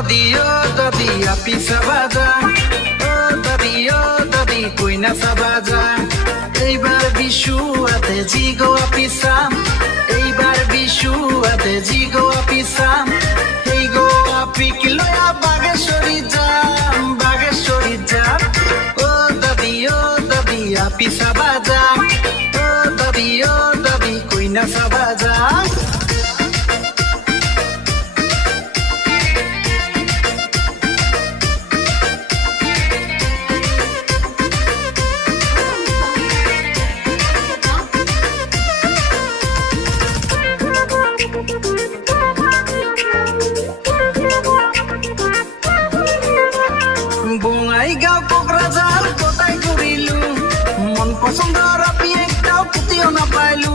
দাদি আপি সাবাজা ও দাদি কইনা সাবাজা এইবার বিশু আতে জিগো আপি সাম এইবার বিশু আতে জিগো আপি সাম এই গো আপি কিলোয়া বাগেশ্বরী যাম ও দাদি আপি সাবাজা ও দাদি কইনা সাবাজা বঙাইগাঁও কোকরাঝার কোথায় ঘুরিলু মন পছন্দর আপি একটাও পুতিও না পাইলু